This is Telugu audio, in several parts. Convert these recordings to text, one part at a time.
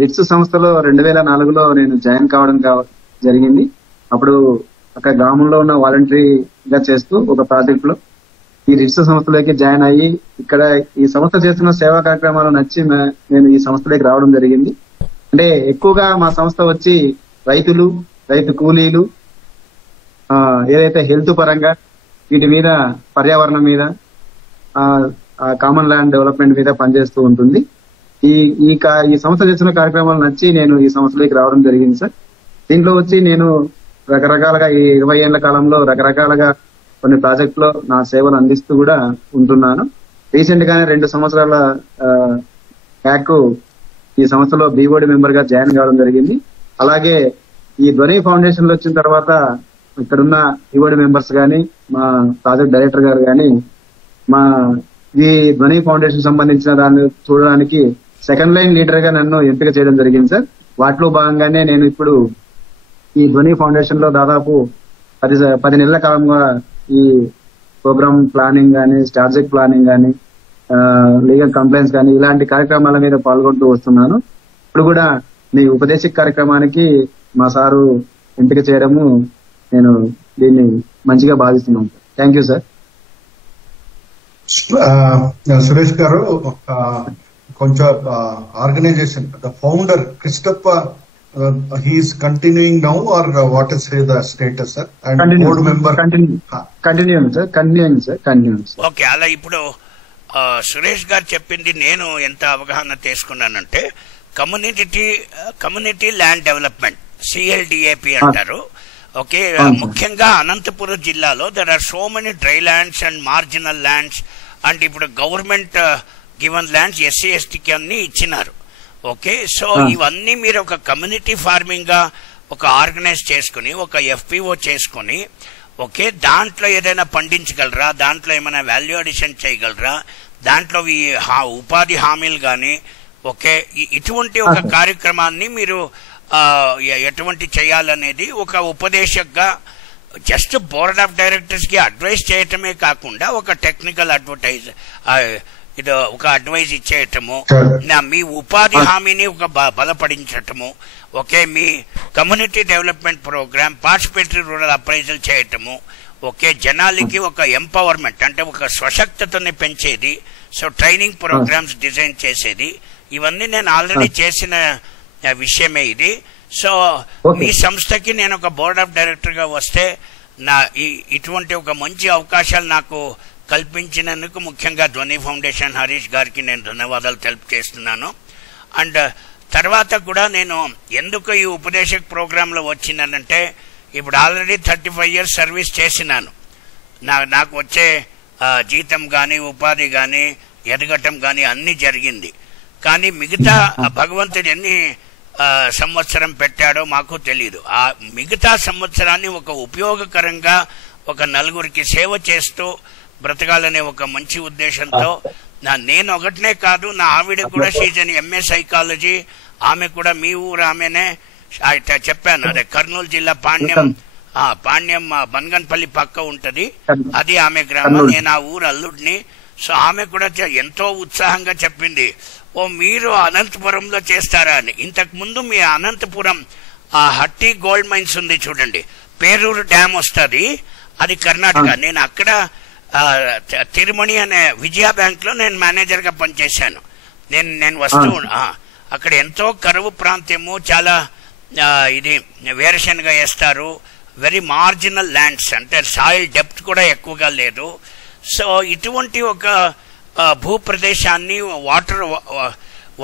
రిట్స్ సంస్థలో 2004లో నేను జాయిన్ కావడం జరిగింది. అప్పుడు అక్కడ గ్రామంలో ఉన్న వాలంటరీగా చేస్తూ ఒక ప్రాజెక్ట్ లో ఈ రిట్స్ సంస్థలోకి జాయిన్ అయ్యి ఇక్కడ ఈ సంస్థ చేస్తున్న సేవా కార్యక్రమాలు నచ్చి నేను ఈ సంస్థలోకి రావడం జరిగింది. అంటే ఎక్కువగా మా సంస్థ వచ్చి రైతు కూలీలు ఏదైతే హెల్త్ పరంగా వీటి మీద, పర్యావరణం మీద, కామన్ ల్యాండ్ డెవలప్మెంట్ మీద పనిచేస్తూ ఉంటుంది. ఈ సంస్థ చేస్తున్న కార్యక్రమాలు నచ్చి నేను ఈ సంస్థలోకి రావడం జరిగింది సార్. దీంట్లో వచ్చి నేను రకరకాలుగా ఈ 20 ఏళ్ల కాలంలో రకరకాలుగా కొన్ని ప్రాజెక్టులో నా సేవలు అందిస్తూ కూడా ఉంటున్నాను. రీసెంట్ గానే 2 సంవత్సరాల బ్యాక్ ఈ సంస్థలో బీఓడి మెంబర్ గా జాయిన్ కావడం జరిగింది. అలాగే ఈ ధ్వని ఫౌండేషన్ లో వచ్చిన తర్వాత ఇక్కడున్న బీఓడి మెంబర్స్ గాని, మా ప్రాజెక్ట్ డైరెక్టర్ గారు గాని మా ఈ ధ్వని ఫౌండేషన్ సంబంధించిన దాన్ని చూడడానికి సెకండ్ లైన్ లీడర్ గా నన్ను ఎంపిక చేయడం జరిగింది సార్. వాటిలో భాగంగానే నేను ఇప్పుడు ఈ ధ్వని ఫౌండేషన్ లో దాదాపు 10 నెలల కాలంగా ఈ ప్రోగ్రామ్ ప్లానింగ్ గానీ, స్ట్రాటజిక్ ప్లానింగ్ గానీ, లీగల్ కంప్లైంట్స్ కానీ ఇలాంటి కార్యక్రమాల మీద పాల్గొంటూ వస్తున్నాను. ఇప్పుడు కూడా మీ ఉపదేశక కార్యక్రమానికి మా సారు ఎంపిక చేయడము నేను దీన్ని మంచిగా భావిస్తున్నాను. Thank you sir. సురేష్ గారు, కొంచెం organisation the founder Christopher he is continuing now or what is the status sir and board member continuing sir. Okay, అలా ఇప్పుడు సురేష్ గారు చెప్పింది నేను ఎంత అవగాహన తీసుకున్నానంటే కమ్యూనిటీ ల్యాండ్ డెవలప్మెంట్ CLDAP అంటారు. ఓకే, ముఖ్యంగా అనంతపురం జిల్లాలో there are so many dry lands and marginal lands and ఇప్పుడు గవర్నమెంట్ గివెన్ ల్యాండ్స్ SC STకి అన్ని ఇచ్చినారు. ఓకే, సో ఇవన్నీ మీరు ఒక కమ్యూనిటీ ఫార్మింగ్ గా ఒక ఆర్గనైజ్ చేసుకుని, ఒక FPO చేసుకుని, ఓకే, దాంట్లో ఏదైనా పండించగలరా, దాంట్లో ఏమైనా వాల్యూ అడిషన్ చేయగలరా, దాంట్లో ఉపాధి హామీలు కానీ, ఓకే, ఇటువంటి ఒక కార్యక్రమాన్ని మీరు ఎటువంటి చేయాలనేది ఒక ఉపదేశకగా జస్ట్ బోర్డ్ ఆఫ్ డైరెక్టర్స్ కి అడ్వైజ్ చేయటమే కాకుండా ఒక టెక్నికల్ ఇది ఒక అడ్వైజ్ ఇచ్చేయటము, మీ ఉపాధి హామీని ఒక బలపడించటము, ఓకే, మీ community development programme participatory rural appraisal చేయటము, ఓకే, జనాలకి ఒక ఎంపవర్మెంట్ అంటే ఒక స్వశక్తతని పెంచేది, సో ట్రైనింగ్ ప్రోగ్రామ్స్ డిజైన్ చేసేది, ఇవన్నీ నేను ఆల్రెడీ చేసిన విషయమే ఇది. సో మీ సంస్థకి నేను ఒక బోర్డ్ ఆఫ్ డైరెక్టర్ గా వస్తే ఇటువంటి ఒక మంచి అవకాశాలు నాకు కల్పించినందుకు ముఖ్యంగా ధ్వని ఫౌండేషన్ హరీష్ గారికి నేను ధన్యవాదాలు తెలియజేస్తున్నాను. అండ్ తర్వాత కూడా నేను ఎందుకు ఈ ఉపదేశక ప్రోగ్రాంలో వచ్చినానంటే ఇప్పుడు ఆల్రెడీ 35 years సర్వీస్ చేసినాను. నాకు వచ్చే జీతం కానీ, ఉపాధి కానీ, ఎదగటం కానీ అన్నీ జరిగింది. కానీ మిగతా భగవంతుడు ఎన్ని సంవత్సరం పెట్టాడో మాకు తెలియదు. ఆ మిగతా సంవత్సరాన్ని ఒక ఉపయోగకరంగా ఒక నలుగురికి సేవ చేస్తూ బ్రతకాలనే ఒక మంచి ఉద్దేశంతో నేను ఒకటినే కాదు, నా ఆవిడ కూడా షీజన్ MA సైకాలజీ, ఆమె కూడా మీ ఊరు ఆమెనే చెప్పాను. అదే కర్నూలు జిల్లా పాణ్యం బన్గన్పల్లి పక్క ఉంటది, అది ఆమె గ్రామం, నేను ఆ ఊరు అల్లుడిని. సో ఆమె కూడా ఎంతో ఉత్సాహంగా చెప్పింది, మీరు అనంతపురంలో చేస్తారా అని. ఇంతకు ముందు మీ అనంతపురం హట్టి గోల్డ్ మైన్స్ ఉంది చూడండి, పేరూరు డ్యామ్ వస్తుంది, అది కర్ణాటక. నేను అక్కడ తిరుమణి అనే విజయ బ్యాంక్ లో నేను మేనేజర్ గా పనిచేశాను. నేను వస్తూ అక్కడ ఎంతో కరువు ప్రాంతము, చాలా ఇది వేరుశనగ వేస్తారు, వెరీ మార్జినల్ ల్యాండ్స్, అంటే సాయిల్ డెప్త్ కూడా ఎక్కువగా లేదు. సో ఇటువంటి ఒక భూ ప్రదేశాన్ని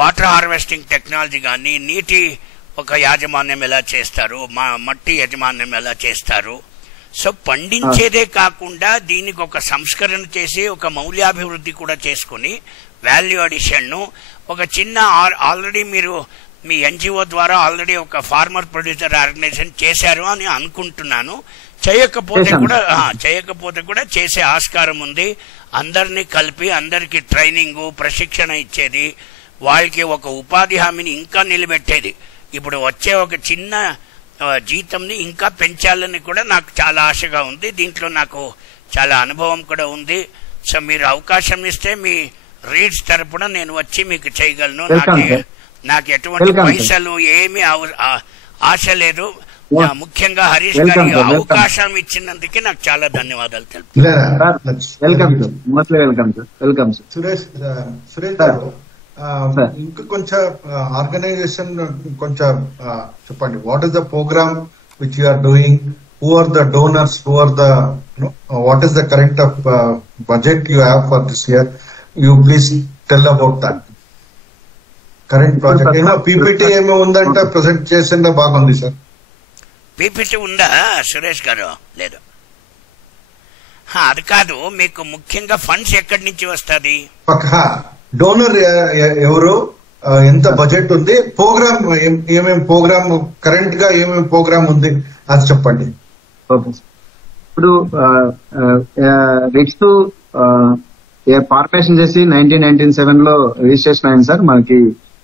వాటర్ హార్వెస్టింగ్ టెక్నాలజీ కానీ, నీటి ఒక యాజమాన్యం ఎలా చేస్తారు, మట్టి యాజమాన్యం ఎలా చేస్తారు, సో పండించేదే కాకుండా దీనికి ఒక సంస్కరణ చేసి ఒక మౌల్యాభివృద్ధి కూడా చేసుకుని వాల్యూ అడిషన్ ను ఒక చిన్న ఆల్రెడీ మీరు మీ NGO ద్వారా ఆల్రెడీ ఒక ఫార్మర్ ప్రొడ్యూసర్ ఆర్గనైజేషన్ చేశారు అని అనుకుంటున్నాను. చేయకపోతే కూడా చేసే ఆస్కారం ఉంది. అందరినీ కలిపి అందరికి ట్రైనింగ్ ప్రశిక్షణ ఇచ్చేది, వాళ్ళకి ఒక ఉపాధి హామీని ఇంకా నిలబెట్టేది, ఇప్పుడు వచ్చే ఒక చిన్న జీతంని ఇంకా పెంచాలని కూడా నాకు చాలా ఆశగా ఉంది. దీంట్లో నాకు చాలా అనుభవం కూడా ఉంది. సో మీరు అవకాశం ఇస్తే మీ రీడ్స్ తరపున నేను వచ్చి మీకు చేయగలను. నాకు ఎటువంటి పైసలు ఏమి ఆశ లేదు. ముఖ్యంగా హరీష్ గారి అవకాశం ఇచ్చినందుకే నాకు చాలా ధన్యవాదాలు తెలుపుతున్నాను. సురేష్ గారు ఇంకా కొంచెం ఆర్గనైజేషన్ కొంచెం చెప్పండి. What is the programme which you are doing? Who are the donors? Who are the what is the current of budget you have for this year? You please tell about that. Current project. PPT ఏమో ఉందంటే ప్రెసెంట్ చేసిందా? బాగుంది సార్. PPT ఉందా సురేష్ గారు? లేదు. అది కాదు, మీకు ముఖ్యంగా ఫండ్స్ ఎక్కడి నుంచి వస్తుంది? డోనర్ ఎవరు, ఎంత బడ్జెట్ ఉంది, ప్రోగ్రామ్ ఏమేమి ప్రోగ్రామ్ కరెంట్ గా ఏమేమి ప్రోగ్రామ్ ఉంది అది చెప్పండి. ఓకే, ఇప్పుడు రిట్స్ ఫార్మేషన్ చేసి 1997 లో రిజిస్ట్రేషన్ అయింది సార్. మనకి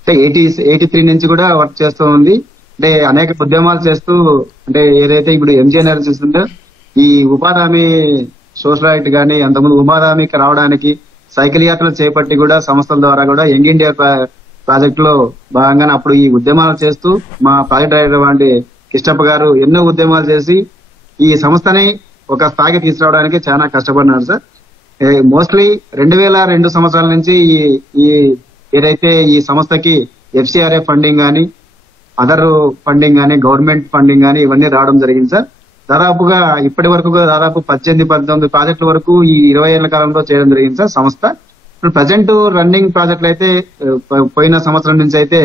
83 నుంచి కూడా వర్క్ చేస్తూ ఉంది. అంటే అనేక ఉద్యమాలు చేస్తూ, అంటే ఏదైతే ఇప్పుడు ఎంజీ ఎనర్జీస్ ఉందో ఈ ఉపాధి హామీ సోషల్ రైట్ కానీ అంతకుముందు ఉపాధి హామీకి రావడానికి సైకిల్ యాత్రలు చేపట్టి కూడా సంస్థల ద్వారా కూడా యంగ్ ఇండియా ప్రాజెక్ట్ లో భాగంగానే అప్పుడు ఈ ఉద్యమాలు చేస్తూ మా ప్రాజెక్ట్ డైరెక్టర్ వంటి కిష్టప్ప గారు ఎన్నో ఉద్యమాలు చేసి ఈ సంస్థని ఒక స్థాయికి తీసుకురావడానికి చాలా కష్టపడినారు సార్. మోస్ట్లీ 2002 సంవత్సరాల నుంచి ఈ ఏదైతే ఈ సంస్థకి FCRA ఫండింగ్ కానీ అదర్ ఫండింగ్ కానీ గవర్నమెంట్ ఫండింగ్ కానీ ఇవన్నీ రావడం జరిగింది సార్. దాదాపుగా ఇప్పటి వరకు దాదాపు 18-19 ప్రాజెక్టుల వరకు ఈ 20 ఏళ్ల కాలంలో చేయడం జరిగింది సార్ సంస్థ. ఇప్పుడు ప్రజెంట్ రన్నింగ్ ప్రాజెక్టులు అయితే పోయిన సంవత్సరం నుంచి అయితే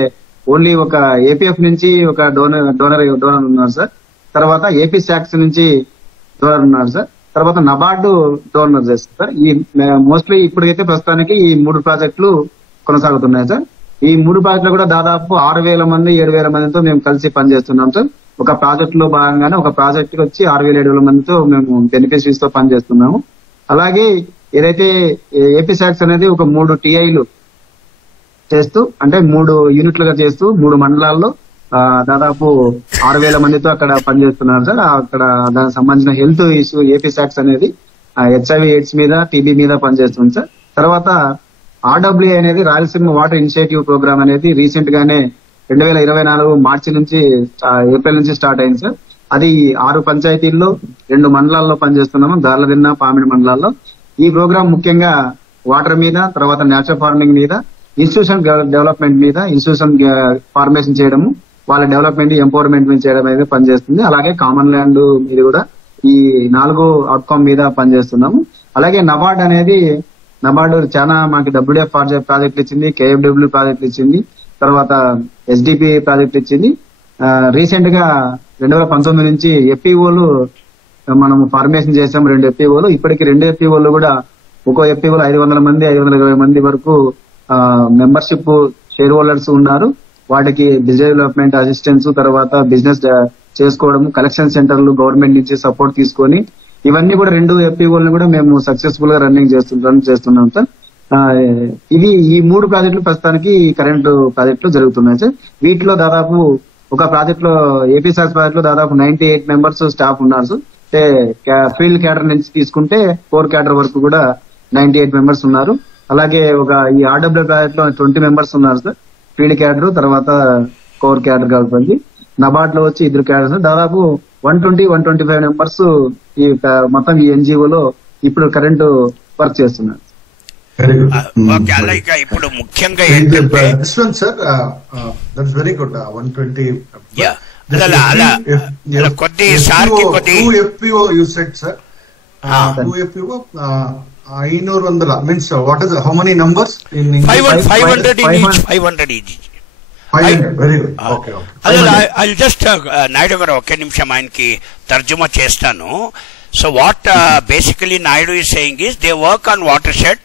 ఓన్లీ ఒక APF నుంచి ఒక డోనర్ ఉన్నారు సార్. తర్వాత ఏపీ శాక్స్ నుంచి డోనర్ ఉన్నారు సార్. తర్వాత నబార్డు డోనర్ చేస్తారు సార్. ఈ మోస్ట్లీ ఇప్పటికైతే ప్రస్తుతానికి ఈ 3 ప్రాజెక్టులు కొనసాగుతున్నాయి సార్. ఈ 3 ప్రాజెక్టులు కూడా దాదాపు 6,000 మంది 7,000 మందితో మేము కలిసి పనిచేస్తున్నాం సార్. ఒక ప్రాజెక్ట్ లో భాగంగానే ఒక ప్రాజెక్ట్ కి వచ్చి 6,700 మందితో మేము బెనిఫిషరీస్ తో పనిచేస్తున్నాము. అలాగే ఏదైతే ఏపీ శాక్స్ అనేది ఒక 3 TIలు చేస్తూ, అంటే 3 యూనిట్లుగా చేస్తూ 3 మండలాల్లో దాదాపు 6,000 మందితో అక్కడ పనిచేస్తున్నారు సార్. అక్కడ దానికి సంబంధించిన హెల్త్ ఇష్యూ ఏపీ శాక్స్ అనేది HIV AIDS మీద TB మీద పనిచేస్తుంది సార్. తర్వాత RWI అనేది రాయలసీమ వాటర్ ఇనిషియేటివ్ ప్రోగ్రామ్ అనేది రీసెంట్ గానే 2024 మార్చి నుంచి ఏప్రిల్ నుంచి స్టార్ట్ అయింది సార్. అది 6 పంచాయతీల్లో 2 మండలాల్లో పనిచేస్తున్నాము, దార్లదిన్న పామిడి మండలాల్లో. ఈ ప్రోగ్రామ్ ముఖ్యంగా వాటర్ మీద, తర్వాత నేచురల్ ఫార్మింగ్ మీద, ఇన్స్టిట్యూషన్ డెవలప్మెంట్ మీద, ఇన్స్టిట్యూషన్ ఫార్మేషన్ చేయడము, వాళ్ళ డెవలప్మెంట్ ఎంపవర్మెంట్ మీద చేయడం అనేది పనిచేస్తుంది. అలాగే కామన్ ల్యాండ్ మీద కూడా ఈ 4 అవుట్కమ్ మీద పనిచేస్తున్నాము. అలాగే నబార్డు చాలా మాకు WDF ప్రాజెక్టులు ఇచ్చింది, KFW ప్రాజెక్టులు ఇచ్చింది, తర్వాత SDP ప్రాజెక్ట్ ఇచ్చింది. రీసెంట్ గా 2019 నుంచి FPOలు మనం ఫార్మేషన్ చేసాం, 2 FPOలు. ఇప్పటికి 2 FPOలు కూడా ఒక్కో FPOలో 500 మంది 520 మంది వరకు మెంబర్షిప్ షేర్ హోల్డర్స్ ఉన్నారు. వాటికి బిజినెస్ డెవలప్మెంట్ అసిస్టెన్స్, తర్వాత బిజినెస్ చేసుకోవడం, కలెక్షన్ సెంటర్లు గవర్నమెంట్ నుంచి సపోర్ట్ తీసుకొని ఇవన్నీ కూడా 2 FPOలను కూడా మేము సక్సెస్ఫుల్ గా రన్ చేస్తున్నాం సార్. ఇవి ఈ 3 ప్రాజెక్టులు ప్రస్తుతానికి కరెంట్ ప్రాజెక్టులు జరుగుతున్నాయి సార్. వీటిలో దాదాపు ఒక ప్రాజెక్ట్ లో ఏపీ శాక్స్ ప్రాజెక్ట్ లో దాదాపు 98 మెంబర్స్ స్టాఫ్ ఉన్నారు సార్. అంటే ఫీల్డ్ క్యాడర్ నుంచి తీసుకుంటే కోర్ క్యాడర్ వరకు కూడా 98 మెంబర్స్ ఉన్నారు. అలాగే ఒక ఈ RWI ప్రాజెక్ట్ లో 20 మెంబర్స్ ఉన్నారు సార్, ఫీల్డ్ క్యాడర్ తర్వాత కోర్ క్యాడర్ కాబట్టి. నబార్డ్ లో వచ్చి 2 క్యాడర్స్, దాదాపు 120-125 మెంబర్స్ ఈ మొత్తం ఈ NGOలో ఇప్పుడు కరెంట్ వర్క్ చేస్తున్నారు. ఇప్పుడు ముఖ్యంగా means what is how many numbers in 500 in each, 500 each. 500, very good. Okay. I'll just Naidu garu okke nimisham ayanki tarjuma chestanu. So what basically Naidu is saying is they work on watershed,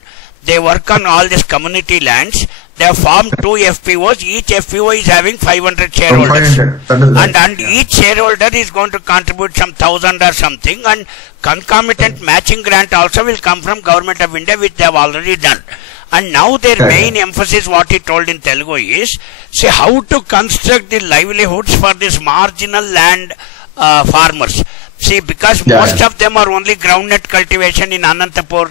they work on all these community lands. They have formed 2 FPOs. Each FPO is having 500 shareholders. 500. And each shareholder is going to contribute some 1,000 or something. And concomitant matching grant also will come from Government of India, which they have already done. And now their main emphasis, what he told in Telugu is, say how to construct the livelihoods for this marginal land farmers. See, because most of them are only groundnut cultivation in Anantapur,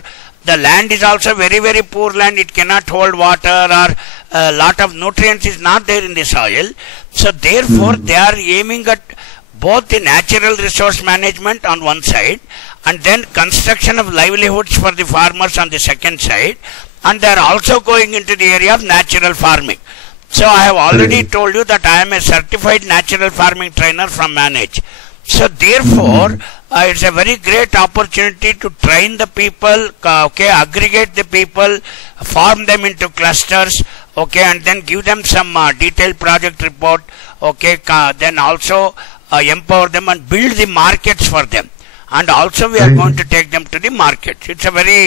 The land is also very, very poor land. It cannot hold water, or a lot of nutrients is not there in the soil. So therefore they are aiming at both the natural resource management on one side, and then construction of livelihoods for the farmers on the second side, and they are also going into the area of natural farming. So I have already told you that I am a certified natural farming trainer from Manage. So therefore it's a very great opportunity to train the people, okay, aggregate the people, form them into clusters, okay, and then give them some detailed project report, okay, then also empower them and build the markets for them. And also we are going to take them to the market. It's a very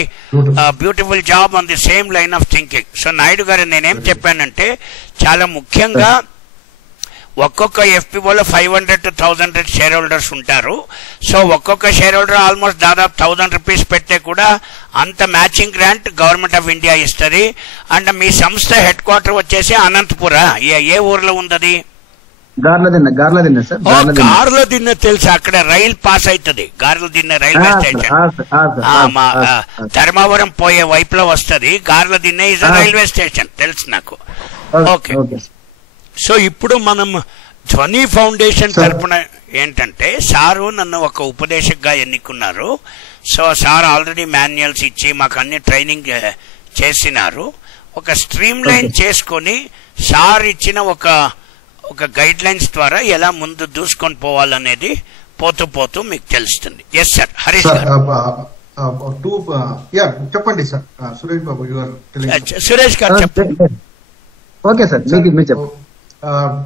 beautiful job on the same line of thinking. So Naidu garu nenem cheppannante chala mukhyanga ఒక్కొక్క ఎఫ్పిఓలో 500 to 1000 షేర్ హోల్డర్స్ ఉంటారు. సో ఒక్కొక్క షేర్ హోల్డర్ ఆల్మోస్ట్ దాదాపు 1000 రూపీస్ పెట్టే కూడా అంత matching grant government of India ఇస్తుంది. అండ్ మీ సంస్థ హెడ్ క్వార్టర్ వచ్చేసి అనంతపుర. ఏ ఊర్లో ఉంది? గార్లదిన్న తెలుసు, అక్కడ రైలు పాస్ అవుతుంది. గార్లదిన్న రైల్వే స్టేషన్ ధర్మవరం పోయే వైపులో వస్తుంది. గార్లదిన్న ఇస్ రైల్వే స్టేషన్ తెలుసు నాకు. ఓకే, సో ఇప్పుడు మనం ధ్వని ఫౌండేషన్ తరపున ఏంటంటే సారు నన్ను ఒక ఉపదేశకుగా ఎన్నుకున్నారు. సో సార్ ఆల్రెడీ మాన్యువల్స్ ఇచ్చి మాకు అన్ని ట్రైనింగ్ చేసినారు. ఒక స్ట్రీమ్ లైన్ చేసుకొని సార్ ఇచ్చిన ఒక గైడ్ లైన్స్ ద్వారా ఎలా ముందు దూసుకొని పోవాలనేది పోతూ పోతూ మీకు తెలుస్తుంది. Yes sir. హరీష్ గారు చెప్పండి సార్. సురేష్ గారు చెప్పండి. ఓకే సార్,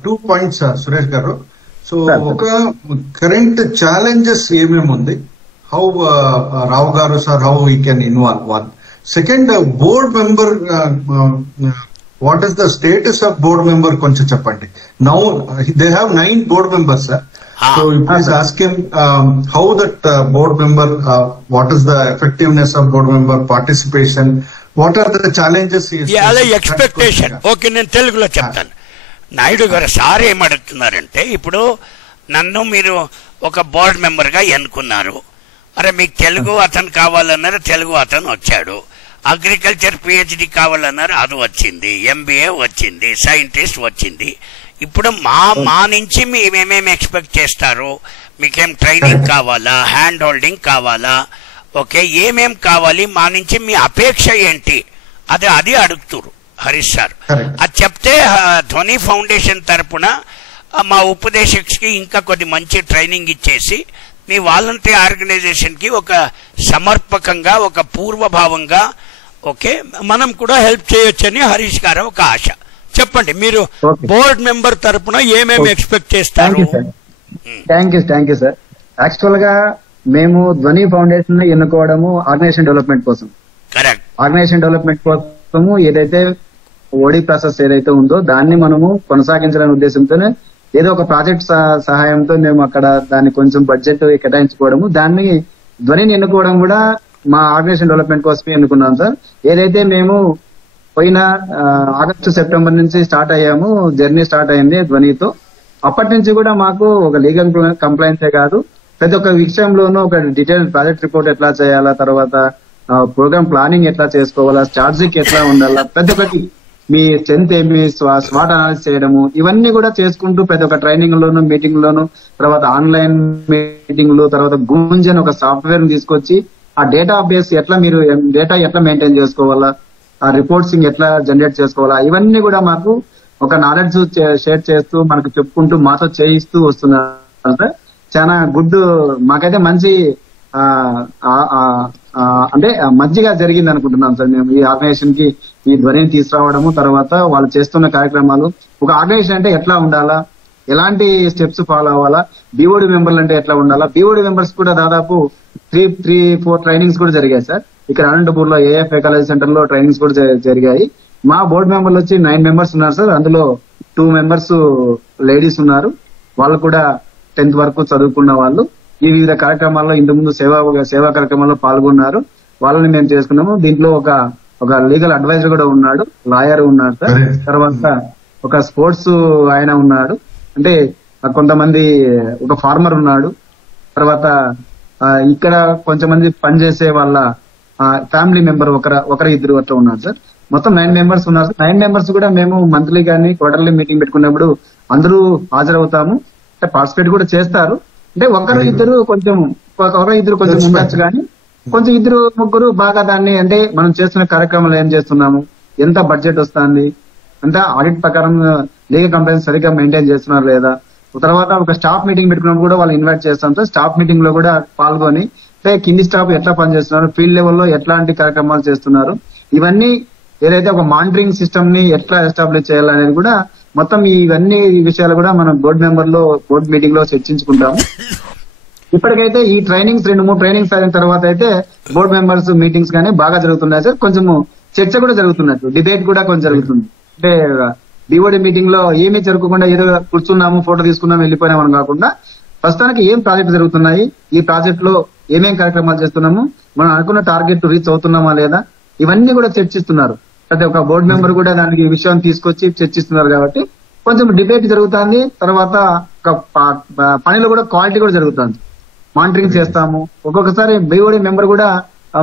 2 points సురేష్ గారు. సో ఒక కరెంట్ ఛాలెంజెస్ ఏమేమి ఉంది, హౌ రావు గారు sir, how we can involve. 1. Second, board member, what is the status of board member కొంచెం చెప్పండి. Now they have 9 board members sir. So you please ask him how that board member, what is the effectiveness of board member participation, what are the challenges he is expectation. Okay, నేను తెలుగులో చెప్తాను. నాయుడు గారు సార్ ఏమడుగుతున్నారంటే, ఇప్పుడు నన్ను మీరు ఒక బోర్డు మెంబర్గా ఎన్నుకున్నారు. అరే మీకు తెలుగు అతను కావాలన్నారు, తెలుగు అతను వచ్చాడు. అగ్రికల్చర్ పిహెచ్డి కావాలన్నారు, అది వచ్చింది. ఎంబీఏ వచ్చింది, సైంటిస్ట్ వచ్చింది. ఇప్పుడు మా నుంచి మేమేమేమి ఎక్స్పెక్ట్ చేస్తారు, మీకేం ట్రైనింగ్ కావాలా, హ్యాండ్ హోల్డింగ్ కావాలా, ఓకే, ఏమేం కావాలి, మా నుంచి మీ అపేక్ష ఏంటి, అది అడుగుతురు హరీష్ సార్. అది చెప్తే ధ్వని ఫౌండేషన్ తరపున మా ఉపదేశకుకి ఇంకా కొద్ది మంచి ట్రైనింగ్ ఇచ్చేసి మీ వాలంటరీ ఆర్గనైజేషన్ కి ఒక సమర్పకంగా, ఒక పూర్వభావంగా, ఓకే, మనం కూడా హెల్ప్ చేయొచ్చని హరీష్ గారు ఒక ఆశ. చెప్పండి, మీరు బోర్డ్ మెంబర్ తరపున ఏమేమి ఎక్స్పెక్ట్ చేస్తారు? Thank you sir. యాక్చువల్ గా మేము ధ్వని ఫౌండేషన్ ఎన్నుకోవడము ఆర్గనైజేషన్ డెవలప్మెంట్ కోసం. కరెక్ట్. ఆర్గనైజేషన్ డెవలప్మెంట్ కోసము ఏదైతే ఓడి ప్రాసెస్ ఏదైతే ఉందో దాన్ని మనము కొనసాగించాలనే ఉద్దేశంతోనే ఏదో ఒక ప్రాజెక్ట్ సహాయంతో మేము అక్కడ దాన్ని కొంచెం బడ్జెట్ కేటాయించుకోవడము, దాన్ని ధ్వనిని ఎన్నుకోవడం కూడా మా ఆర్గనైజేషన్ డెవలప్మెంట్ కోసమే ఎన్నుకున్నాం సార్. ఏదైతే మేము పోయిన ఆగస్టు సెప్టెంబర్ నుంచి స్టార్ట్ అయ్యాము, జర్నీ స్టార్ట్ అయింది ధ్వనితో. అప్పటి నుంచి కూడా మాకు ఒక లీగల్ కంప్లైంట్సే కాదు, ప్రతి ఒక్క విషయంలోనూ ఒక డీటెయిల్ ప్రాజెక్ట్ రిపోర్ట్ ఎట్లా చేయాలా, తర్వాత ప్రోగ్రామ్ ప్లానింగ్ ఎట్లా చేసుకోవాలా, స్ట్రాటజీకి ఎట్లా ఉండాలా, ప్రతి ఒక్కటి మీ స్ట్రెంత్ ఏమి, స్వాట్ అనాలిసిస్ చేయడము, ఇవన్నీ కూడా చేసుకుంటూ ప్రతి ఒక్క ట్రైనింగ్ లోను, మీటింగ్ లోను, తర్వాత ఆన్లైన్ మీటింగ్లు, తర్వాత గూంజ్ అని ఒక సాఫ్ట్వేర్ తీసుకొచ్చి ఆ డేటా బేస్ ఎట్లా, మీరు డేటా ఎట్లా మెయింటైన్ చేసుకోవాలా, ఆ రిపోర్ట్సింగ్ ఎట్లా జనరేట్ చేసుకోవాలా, ఇవన్నీ కూడా మాకు ఒక నాలెడ్జ్ షేర్ చేస్తూ మనకు చెప్పుకుంటూ మాతో చేయిస్తూ వస్తున్నారు సార్. చాలా గుడ్, మాకైతే మంచి అంటే మంచిగా జరిగింది అనుకుంటున్నాం సార్. మేము ఈ ఆర్గనైజేషన్ కి ఈ ధ్వనిని తీసుకురావడము, తర్వాత వాళ్ళు చేస్తున్న కార్యక్రమాలు, ఒక ఆర్గనైజేషన్ అంటే ఎట్లా ఉండాలా, ఎలాంటి స్టెప్స్ ఫాలో అవ్వాలా, బీఓడి మెంబర్లు అంటే ఎట్లా ఉండాలా. బీఓడి మెంబర్స్ కూడా దాదాపు 3-4 ట్రైనింగ్స్ కూడా జరిగాయి సార్. ఇక్కడ అనంతపూర్ లో ఏఎఫ్ ఎకాలజీ సెంటర్ లో ట్రైనింగ్స్ కూడా జరిగాయి. మా బోర్డు మెంబర్లు వచ్చి 9 members ఉన్నారు సార్. అందులో 2 members లేడీస్ ఉన్నారు. వాళ్ళు కూడా 10th వరకు చదువుకున్న వాళ్ళు. ఈ వివిధ కార్యక్రమాల్లో ఇంతకుముందు సేవా కార్యక్రమాల్లో పాల్గొన్నారు. వాళ్ళని మేము చేసుకున్నాము. దీంట్లో ఒక లీగల్ అడ్వైజర్ కూడా ఉన్నాడు, లాయర్ ఉన్నాడు సార్. తర్వాత ఒక స్పోర్ట్స్ ఆయన ఉన్నాడు, అంటే కొంతమంది ఒక ఫార్మర్ ఉన్నాడు. తర్వాత ఇక్కడ కొంతమంది పనిచేసే వాళ్ళ ఫ్యామిలీ మెంబర్ ఒకరు ఇద్దరు అట్లా ఉన్నారు సార్. మొత్తం 9 మెంబర్స్ ఉన్నారు సార్. 9 మెంబర్స్ కూడా మేము మంత్లీ కానీ క్వార్టర్లీ మీటింగ్ పెట్టుకున్నప్పుడు అందరూ హాజరవుతాము, అంటే పార్టిసిపేట్ కూడా చేస్తారు. అంటే ఒకరు ఇద్దరు కొంచెం ఉండొచ్చు కానీ కొంచెం ఇద్దరు ముగ్గురు బాగా దాన్ని అంటే మనం చేస్తున్న కార్యక్రమాలు ఏం చేస్తున్నాము, ఎంత బడ్జెట్ వస్తుంది, అంటే ఆడిట్ ప్రకారం లీగల్ కంప్లైంట్స్ సరిగ్గా మెయింటైన్ చేస్తున్నారు లేదా. తర్వాత ఒక స్టాఫ్ మీటింగ్ పెట్టుకున్నప్పుడు కూడా వాళ్ళు ఇన్వైట్ చేస్తాం సార్. స్టాఫ్ మీటింగ్ లో కూడా పాల్గొని అంటే కింది స్టాఫ్ ఎట్లా పనిచేస్తున్నారు, ఫీల్డ్ లెవెల్లో ఎట్లాంటి కార్యక్రమాలు చేస్తున్నారు, ఇవన్నీ ఏదైతే ఒక మానిటరింగ్ సిస్టమ్ ని ఎట్లా ఎస్టాబ్లిష్ చేయాలనేది కూడా మొత్తం ఇవన్నీ విషయాలు కూడా మనం బోర్డు మీటింగ్ లో చర్చించుకుంటాము. ఇప్పటికైతే ఈ ట్రైనింగ్స్ 2-3 ట్రైనింగ్స్ అయిన తర్వాత అయితే బోర్డు మెంబర్స్ మీటింగ్స్ కానీ బాగా జరుగుతున్నాయి సార్. కొంచెము చర్చ కూడా జరుగుతున్నట్టు, డిబేట్ కూడా కొంచెం జరుగుతుంది. అంటే బీఓడి మీటింగ్ లో ఏమీ జరగకుండా ఏదో కూర్చున్నాము, ఫోటో తీసుకున్నాము, వెళ్ళిపోయినామని కాకుండా ప్రస్తుతానికి ఏం ప్రాజెక్ట్ జరుగుతున్నాయి, ఈ ప్రాజెక్ట్ లో ఏమేం కార్యక్రమాలు చేస్తున్నాము, మనం అనుకున్న టార్గెట్ రీచ్ అవుతున్నామా లేదా, ఇవన్నీ కూడా చర్చిస్తున్నారు. ప్రతి ఒక్క బోర్డు మెంబర్ కూడా దానికి విషయం తీసుకొచ్చి చర్చిస్తున్నారు కాబట్టి కొంచెం డిబేట్ జరుగుతుంది. తర్వాత పనిలో కూడా క్వాలిటీ కూడా జరుగుతుంది. మానిటరింగ్ చేస్తాము, ఒక్కొక్కసారి బీఓడి మెంబర్ కూడా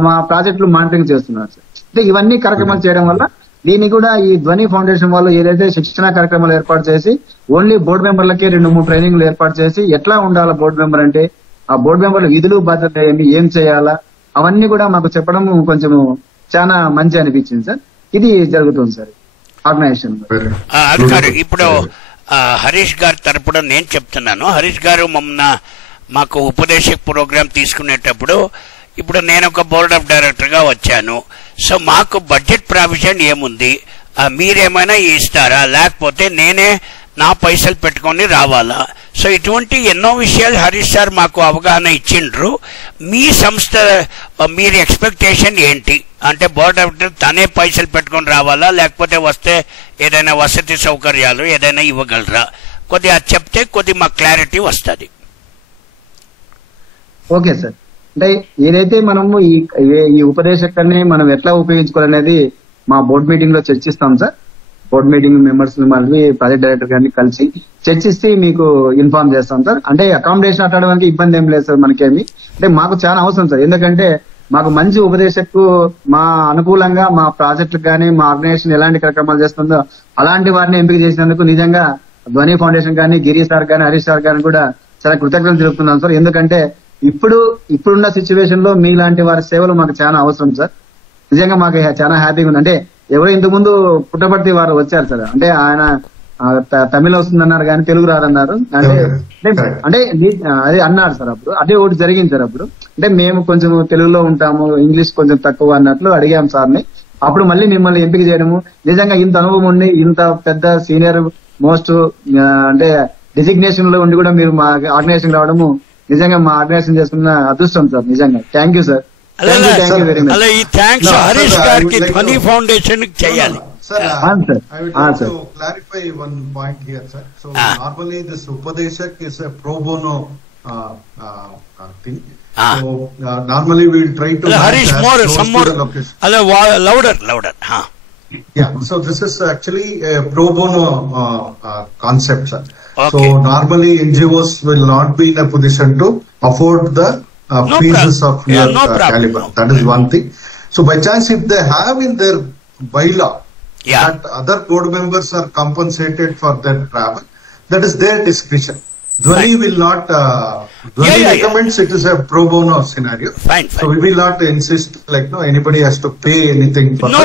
మా ప్రాజెక్టులు మానిటరింగ్ చేస్తున్నారు సార్. అంటే ఇవన్నీ కార్యక్రమాలు చేయడం వల్ల దీన్ని కూడా ఈ ధ్వని ఫౌండేషన్ వాళ్ళు ఏదైతే శిక్షణ కార్యక్రమాలు ఏర్పాటు చేసి ఓన్లీ బోర్డు మెంబర్లకే 2-3 ట్రైనింగ్లు ఏర్పాటు చేసి ఎట్లా ఉండాలా బోర్డు మెంబర్ అంటే, ఆ బోర్డు మెంబర్ల విధులు బాధ్యత ఏం చేయాలా, అవన్నీ కూడా మాకు చెప్పడం కొంచెం చాలా మంచి అనిపించింది సార్. ఇది జరుగుతుంది సార్ ఆర్గనైజేషన్. అధికారి ఇప్పుడు హరీష్ గారి తరపున నేను చెప్తున్నాను. హరీష్ గారు మాకు ఉపదేశక ప్రోగ్రాం తీసుకునేటప్పుడు ఇప్పుడు నేను ఒక బోర్డ్ ఆఫ్ డైరెక్టర్ గా వచ్చాను. సో మాకు బడ్జెట్ ప్రావిజన్ ఏముంది, మీరేమైనా ఇస్తారా, లేకపోతే నేనే నా పైసలు పెట్టుకొని రావాలా? సో ఇటువంటి ఎన్నో విషయాలు హరీష్ సార్ మాకు అవగాహన ఇచ్చిండ్రు. మీ సంస్థ మీరు ఎక్స్పెక్టేషన్ ఏంటి అంటే బోర్డ్ ఆఫ్ డైరెక్టర్ తనే పైసలు పెట్టుకొని రావాలా, లేకపోతే వస్తే ఏదైనా వసతి సౌకర్యాలు ఏదైనా ఇవ్వగలరా? కొద్దిగా చెప్తే కొద్ది మాకు క్లారిటీ వస్తుంది. Okay sir. అంటే ఏదైతే మనము ఈ ఉపదేశకాన్ని మనం ఎట్లా ఉపయోగించుకోవాలనేది మా బోర్డు మీటింగ్ లో చర్చిస్తాం సార్. బోర్డు మీటింగ్ మెంబర్స్ మళ్ళీ ప్రాజెక్ట్ డైరెక్టర్ గారిని కలిసి చర్చిస్తే మీకు ఇన్ఫార్మ్ చేస్తాం సార్. అంటే అకామిడేషన్ అట్టడానికి ఇబ్బంది ఏం లేదు సార్ మనకేమి. అంటే మాకు చాలా అవసరం సార్, ఎందుకంటే మాకు మంచి ఉపదేశకు మా అనుకూలంగా మా ప్రాజెక్టులకు కానీ మా ఆర్గనైజేషన్ ఎలాంటి కార్యక్రమాలు చేస్తుందో అలాంటి వారిని ఎంపిక చేసినందుకు నిజంగా ధ్వని ఫౌండేషన్ కానీ గిరి సార్ కానీ హరీష్ సార్ కానీ కూడా చాలా కృతజ్ఞతలు తెలుపుతున్నాం సార్. ఎందుకంటే ఇప్పుడున్న సిచ్యువేషన్ లో మీలాంటి వారి సేవలు మాకు చాలా అవసరం సార్. నిజంగా మాకు చాలా హ్యాపీగా ఉంది. అంటే ఎవరో ఇంతకు ముందు పుట్టపర్తి వారు వచ్చారు సార్, అంటే ఆయన తమిళ వస్తుందన్నారు కానీ తెలుగు రాదన్నారు. అంటే అదే అన్నారు సార్. అప్పుడు అదే ఒకటి జరిగింది సార్. అప్పుడు అంటే మేము కొంచెం తెలుగులో ఉంటాము, ఇంగ్లీష్ కొంచెం తక్కువ అన్నట్లు అడిగాం సార్ని. అప్పుడు మళ్ళీ మిమ్మల్ని ఎంపిక చేయడము, నిజంగా ఇంత అనుభవం ఉండి ఇంత పెద్ద సీనియర్ మోస్ట్ అంటే డిజిగ్నేషన్ లో ఉండి కూడా మీరు మా ఆర్గనైజేషన్ రావడము నిజంగా మా ఆర్గనైజేషన్ చేసుకున్న అదృష్టం సార్. నిజంగా థ్యాంక్ యూ సార్. అలా ఈ థ్యాంక్స్ హరీష్ గారికి ధ్వని ఫౌండేషన్ చేయాలి. Sir, I would like to clarify one point here, sir. So normally this Upadeshak is a pro bono thing. So normally we will try to Harish some more louder. Yeah, so this is actually a pro bono concept, sir. Okay. So normally NGOs will not be in a position to afford the fees of your caliber. That is one thing. So by chance if they have in their bylaw that other board members are compensated for their travel, that is their discretion. Dhwani will not, Dhwani recommends it is a pro bono scenario. Fine. So we will not insist like anybody has to pay anything for the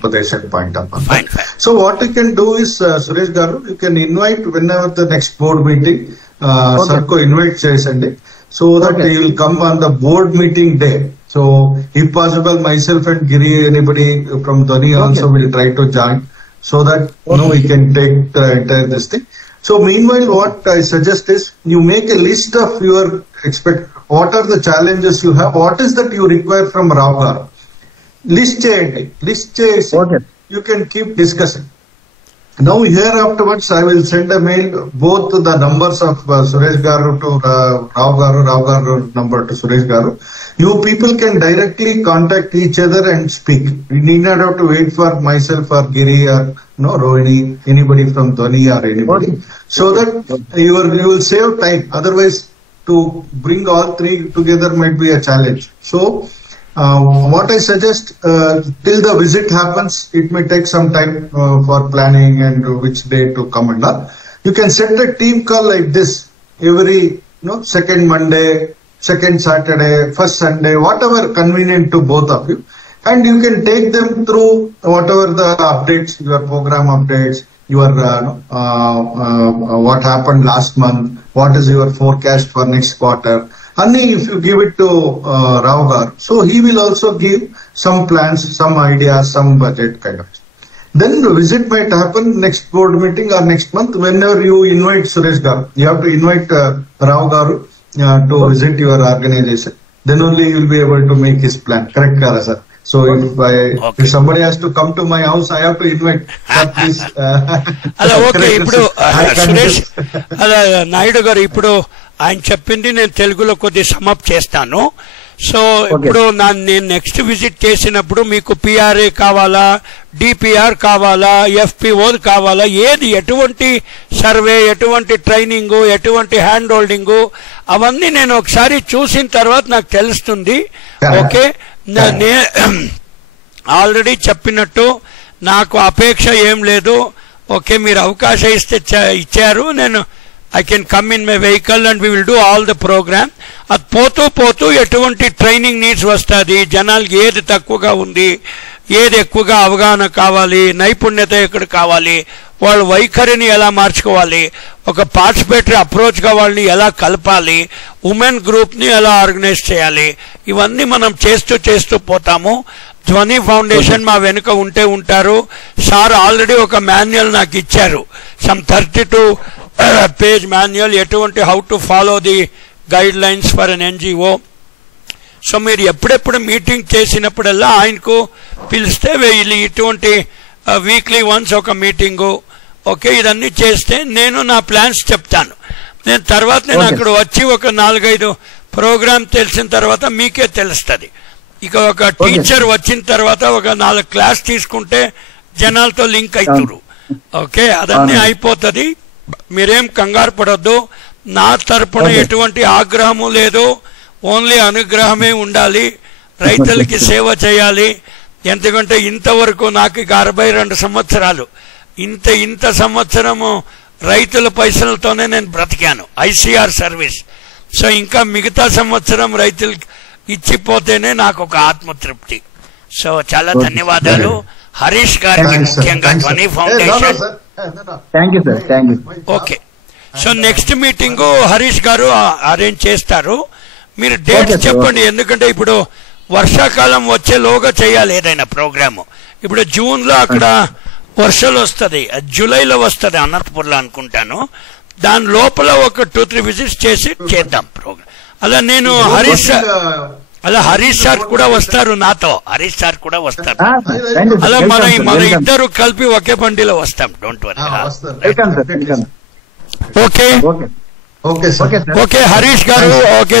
Upadeshak point of view. Fine. So what you can do is, Suresh Garu, you can invite whenever the next board meeting, Sarko invite chesandi, so that he will come on the board meeting day. So if possible, myself and Giri, anybody from Dhwani also will try to join, so that we can take the entire this thing. So meanwhile, what I suggest is you make a list of your what are the challenges you have, what is that you require from Rao Garu. List chesi, you can keep discussing. Now here afterwards I will send a mail, both the numbers of Suresh Garu to Rao Garu number to Suresh Garu. You people can directly contact each other and speak. You need not have to wait for myself or Giri or Rohini, anybody from Dhwani or anybody. So that you will save time. Otherwise to bring all three together might be a challenge. So what I suggest, till the visit happens, it may take some time for planning and which day to come and all. You can set a team call like this every, second Monday, second Saturday, first Sunday, whatever convenient to both of you. And you can take them through whatever the updates, your program updates, your what happened last month, what is your forecast for next quarter. And if you give it to Rao Garu, so he will also give some plans, some ideas, some budget kind of. Then the visit might happen next board meeting or next month. Whenever you invite Suresh Garu, you have to invite Rao Garu to visit your organization. Then only you will be able to make his plan. Correct, Kara sir? So if somebody has to come to my house, I have to invite. Please. అలా ఓకే. ఇప్పుడు సురేష్ అలా నాయుడు గారు, ఇప్పుడు ఆయన చెప్పింది నేను తెలుగులో కొద్ది సమప్ చేస్తాను. సో ఇప్పుడు నేను నెక్స్ట్ విజిట్ చేసినప్పుడు మీకు పిఆర్ఏ కావాలా, డిపిఆర్ కావాలా, ఎఫ్పిఓ కావాలా, ఏది ఎటువంటి సర్వే, ఎటువంటి ట్రైనింగ్, ఎటువంటి హ్యాండ్ హోల్డింగ్, అవన్నీ నేను ఒకసారి చూసిన తర్వాత నాకు తెలుస్తుంది. ఓకే, ఆల్రెడీ చెప్పినట్టు నాకు అపేక్ష ఏం లేదు. ఓకే, మీరు అవకాశం ఇచ్చారు, నేను I can come in my vehicle and we will do all the program. అది పోతూ ఎటువంటి ట్రైనింగ్ నీడ్స్ వస్తుంది, జనాలకి ఏది తక్కువగా ఉంది, ఏది ఎక్కువగా అవగాహన కావాలి, నైపుణ్యత ఎక్కడ కావాలి, వాళ్ళ వైఖరిని ఎలా మార్చుకోవాలి, ఒక పార్టిసిపేటరీ అప్రోచ్గా వాళ్ళని ఎలా కలపాలి, ఉమెన్ గ్రూప్ని ఎలా ఆర్గనైజ్ చేయాలి, ఇవన్నీ మనం చేస్తూ పోతాము. ధ్వని ఫౌండేషన్ మా వెనుక ఉంటారు. సార్ ఆల్రెడీ ఒక మాన్యువల్ నాకు ఇచ్చారు, సమ్ 32 పేజ్ మాన్యువల్, ఎటువంటి how to follow the guide lines for an NGO. So మీరు ఎప్పుడెప్పుడు మీటింగ్ చేసినప్పుడల్లా ఆయనకు పిలిస్తే వీళ్ళు ఇటువంటి వీక్లీ వన్స్ ఒక మీటింగు, ఓకే, ఇదన్నీ చేస్తే నేను నా ప్లాన్స్ చెప్తాను. నేను అక్కడ వచ్చి ఒక 4-5 ప్రోగ్రామ్ తెలిసిన తర్వాత మీకే తెలుస్తుంది. ఇక ఒక టీచర్ వచ్చిన తర్వాత ఒక 4 క్లాస్ తీసుకుంటే జనాలతో లింక్ అవుతారు. ఓకే, అదన్నీ అయిపోతుంది. మీరేం కంగారు పడొద్దు. నా తరపున ఎటువంటి ఆగ్రహము లేదు, ఓన్లీ అనుగ్రహమే ఉండాలి. రైతులకి సేవ చేయాలి. ఎందుకంటే ఇంతవరకు నాకు 62 సంవత్సరాలు, ఇంత సంవత్సరము రైతుల పైసలతోనే నేను బ్రతికాను, ఐసీఆర్ సర్వీస్. సో ఇంకా మిగతా సంవత్సరం రైతులకి ఇచ్చిపోతేనే నాకు ఒక ఆత్మతృప్తి. సో చాలా ధన్యవాదాలు హరీష్ గారికి, ముఖ్యంగా ధ్వని foundation. Okay, so next meeting Harish గారు అరేంజ్ చేస్తారు. మీరు డేట్ చెప్పండి, ఎందుకంటే ఇప్పుడు వర్షాకాలం వచ్చేలోగా చేయాలి ఏదైనా ప్రోగ్రాము. ఇప్పుడు జూన్ లో అక్కడ వర్షాలు వస్తుంది, జూలైలో వస్తుంది అనంతపూర్లో అనుకుంటాను. దాని లోపల ఒక 2-3 విజిట్స్ చేసి చేద్దాం ప్రోగ్రామ్. అలా నేను హరీష్ సార్ కూడా వస్తారు నాతో, హరీష్ సార్ కూడా వస్తారు. అలా మన ఇద్దరు కలిపి ఒకే బండిలో వస్తాం. Don't worry. Okay okay Harish garu, okay,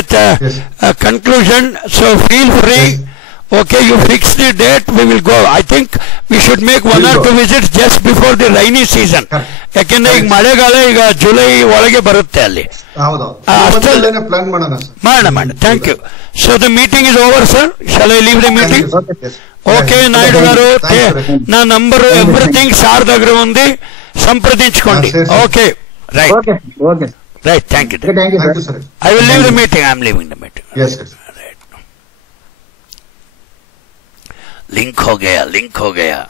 conclusion. So feel free. Okay, you fix the date, we will go. I think we should make 1 or 2 visits just before the rainy season. ಯಾಕೆಂದ್ರೆ ಈಗ ಮಳೆಗಾಲ ಈಗ ಜುಲೈ ಒಳಗೆ ಬರುತ್ತೆ ಅಲ್ಲಿ. ಮಾಡೋಣ. Thank you. So the meeting is over sir. Shall I leave the meeting? Okay Naidu garu, నా నంబరు ఎవ్రీథింగ్ సార్ దగ్గర ఉంది, సంప్రదించుకోండి. Okay, right. Thank you. I will leave the meeting. I'm leaving the meeting. Link हो गया.